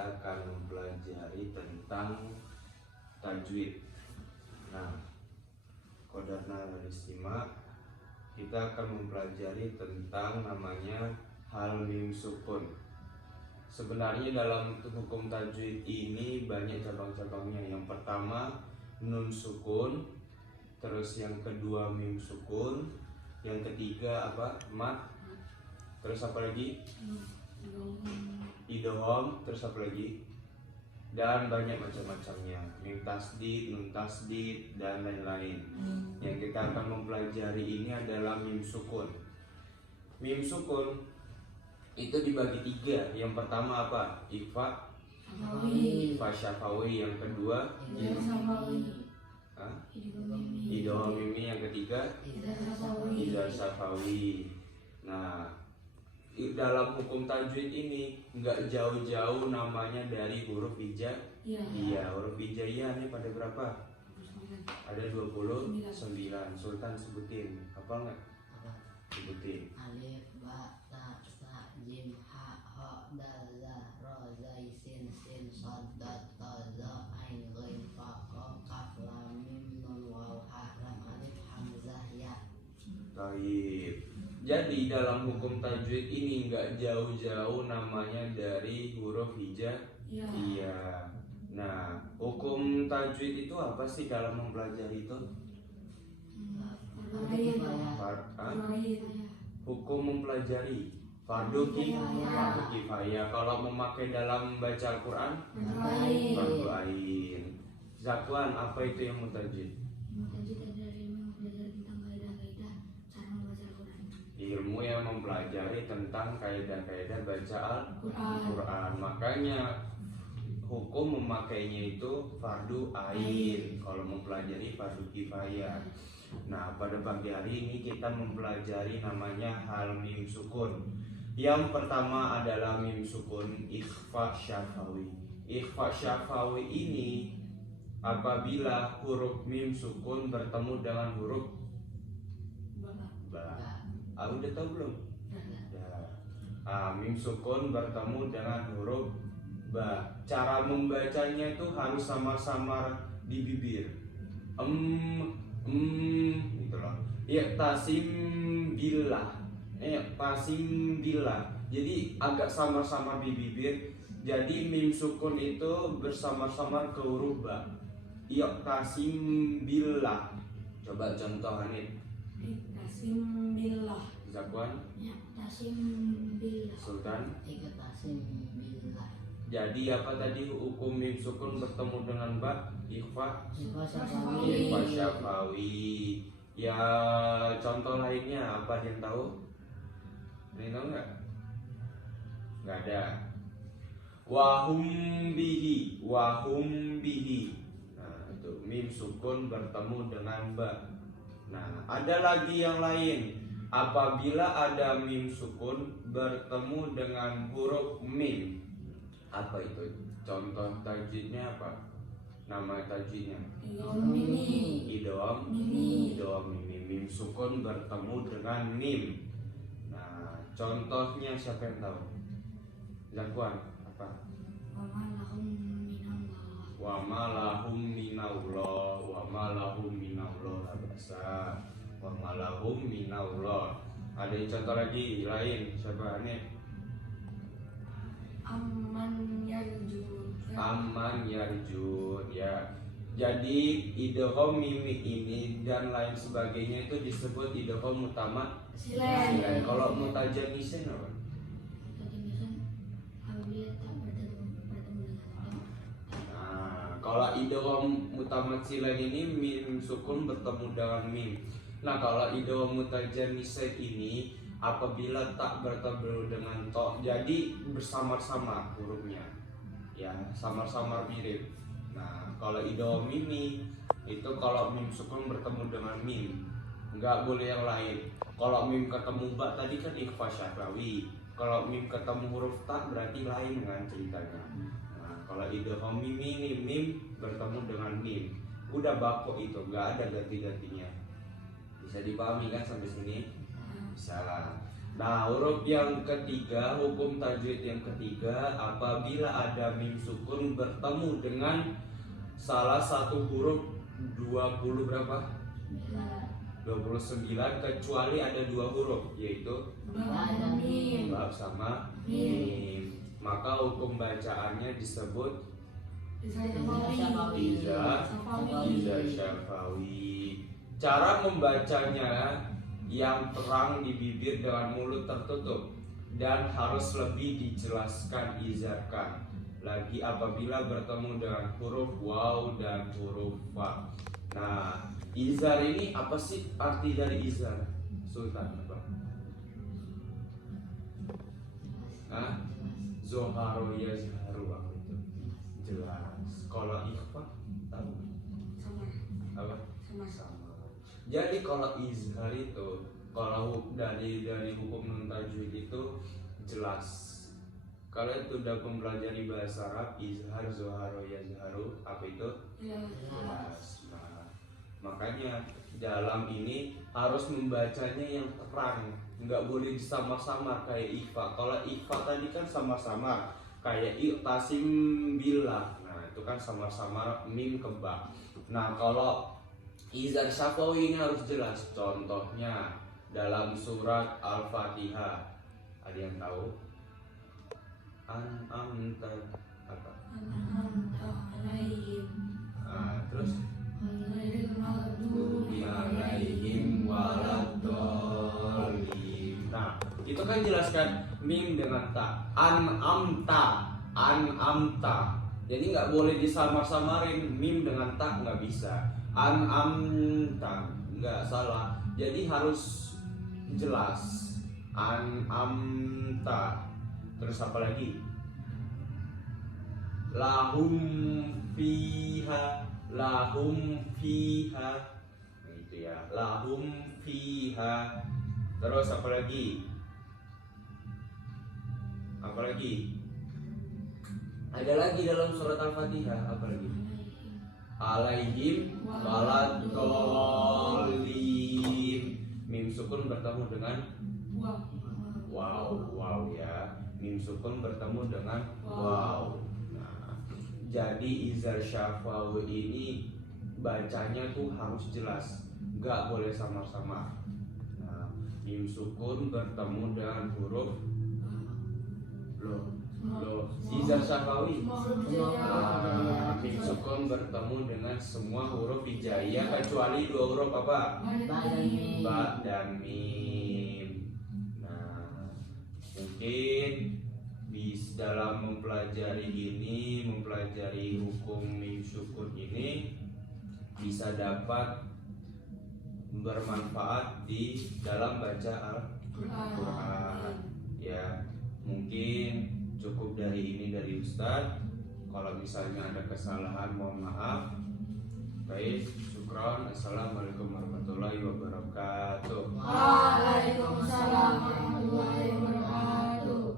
kita akan mempelajari tentang tajwid. Nah, Qadarna Istimewa, kita akan mempelajari tentang namanya hal mim sukun. Sebenarnya dalam hukum tajwid ini banyak cabang-cabangnya. Yang pertama nun sukun, terus yang kedua mim sukun, yang ketiga apa? Mat. Terus apa lagi? Idgham, terus apa lagi? Dan banyak macam-macamnya, mim tasdid, nun tasdid, dan lain-lain. Yang kita akan mempelajari ini adalah mim sukun. Mim sukun itu dibagi tiga. Yang pertama apa? Ikhfa syafawi. Yang kedua idgham mimi. Yang ketiga idgham syafawi. Nah, dalam hukum tajwid ini nggak jauh-jauh namanya dari huruf hijaiyah. Iya, huruf hijaiyah ini pada berapa? Ada 29. Sultan sebutin. Apa enggak? Sebutin. Alif, ba, ta, sa, jim, ha, ho, dal, za, ro, zai, sin, shad, dad, ta, za, ain, ghain, fa, qaf, kaf, lam, mim, nun, waw, ha, lam, alif, hamzah, ya. Baik. Jadi dalam hukum tajwid ini nggak jauh-jauh namanya dari huruf hijaiyah. Iya. Nah, hukum tajwid itu apa sih dalam mempelajari itu? Hukum mempelajari fardu kifayah. Kalau memakai dalam baca Al-Quran fardu ain. Zakwan, apa itu yang mutajwid? Ilmu yang mempelajari tentang kaidah-kaidah baca Al-Quran. Makanya hukum memakainya itu fardu ain kalau mempelajari fardu kifayah. Nah, pada pagi hari ini kita mempelajari namanya hal mim sukun. Yang pertama adalah mim sukun ikhfa syafawi. Ikhfa syafawi ini apabila huruf mim sukun bertemu dengan huruf ba. Udah tahu belum? Mim sukun bertemu dengan huruf ba. Cara membacanya itu harus sama-sama di bibir. Gitu loh. Iqtasim billah. Iqtasim billah. Jadi agak sama-sama di bibir. Jadi mim sukun itu bersama-sama ke huruf ba. Iqtasim billah. Coba contoh Hanif. Iqtasim billah. Zakwan. Iqtasim billah. Sultan. Iqtasim billah. Jadi apa tadi hukum mim sukun bertemu dengan ba? Ikhfa syafawi. Ya, contoh lainnya apa yang tahu? Ini tahu nggak? Nggak ada. Wahum bihi. Nah, itu mim sukun bertemu dengan ba. Nah, ada lagi yang lain. Apabila ada mim sukun bertemu dengan huruf mim, apa itu? Contoh tajwidnya apa? Nama tajwidnya idgham mimi. Mim sukun bertemu dengan mim. Nah, contohnya siapa yang tahu? Zakwan, apa? Wa ma lahum minallah. La basa. Wa ma lahum minallah. Ada yang contoh lagi lain? Siapa nih? Aman yarjun ya. Jadi idgham mimi ini dan lain sebagainya itu disebut idgham mutamatsilan. Kalau mutajanisin apa? Nah, kalau idgham mutamatsilan ini mim sukun bertemu dengan mim. Nah, kalau idgham mutajanisin ini apabila tak bertemu dengan to, jadi bersama-sama hurufnya. Ya, sama-sama mirip. Nah, kalau idgham ini itu kalau mim sukun bertemu dengan mim, nggak boleh yang lain. Kalau mim ketemu ba tadi kan ikhfa syafawi. Kalau mim ketemu huruf ta berarti lain kan ceritanya. Nah, kalau idgham mim ini mim bertemu dengan mim, udah bako itu, nggak ada ganti-gantinya. Bisa dipahami kan sampai sini? Bisa. Nah, huruf yang ketiga, hukum tajwid yang ketiga, apabila ada mim sukun bertemu dengan salah satu huruf 20 berapa? 29 kecuali ada dua huruf, yaitu ba sama mim. Maka hukum bacaannya disebut iza syafawi. Cara membacanya yang terang di bibir dengan mulut tertutup dan harus lebih dijelaskan izarkan lagi apabila bertemu dengan huruf waw dan huruf fa. Nah, izar ini apa sih arti dari izar? Sultan apa? Hah? Zoharo yazharu apa itu? Jelas. Kalau ikhfa tahu? Apa? Sama. Jadi kalau izhar itu, kalau dari hukum nun tajwid itu jelas. Kalian sudah mempelajari bahasa Arab, izhar, zoharo, yazharu, apa itu? Jelas. Nah, makanya dalam ini harus membacanya yang terang, nggak boleh samar-samar kayak ikhfa. Kalau ikhfa tadi kan samar-samar, kayak iqtasim billah. Nah, itu kan samar-samar mim ke ba. Nah, kalau izar syafawi ini harus jelas. Contohnya dalam surat Al-Fatihah, ada yang tahu? An'amta apa? Terus alaihim waladdallin. Nah, itu kan jelaskan mim dengan ta. An'amta. Jadi nggak boleh disamar-samarin mim dengan ta, nggak bisa. An'amta nggak salah. Jadi harus jelas. An'amta. Terus apa lagi? Lahum fiha. Nah, itu ya. Lahum fiha. Terus apa lagi? Ada lagi dalam surat Al-Fatihah, apa lagi? Alaihim waladdallin. Mim sukun bertemu dengan wow ya. Mim sukun bertemu dengan wow. Nah, jadi izar syafawi ini bacanya tuh harus jelas, nggak boleh samar-samar. Nah, mim sukun bertemu dengan huruf lo. Izar syafawi. Mim sukun bertemu dengan semua huruf hijaiyah kecuali dua huruf apa? Ba dan mim. Nah, mungkin dalam mempelajari hukum mim sukun ini bisa dapat bermanfaat di dalam baca Al-Quran. Ya, mungkin cukup dari ini dari Ustadz. Kalau misalnya ada kesalahan mohon maaf. Baik, syukron. Assalamualaikum warahmatullahi wabarakatuh. Waalaikumsalam warahmatullahi wabarakatuh.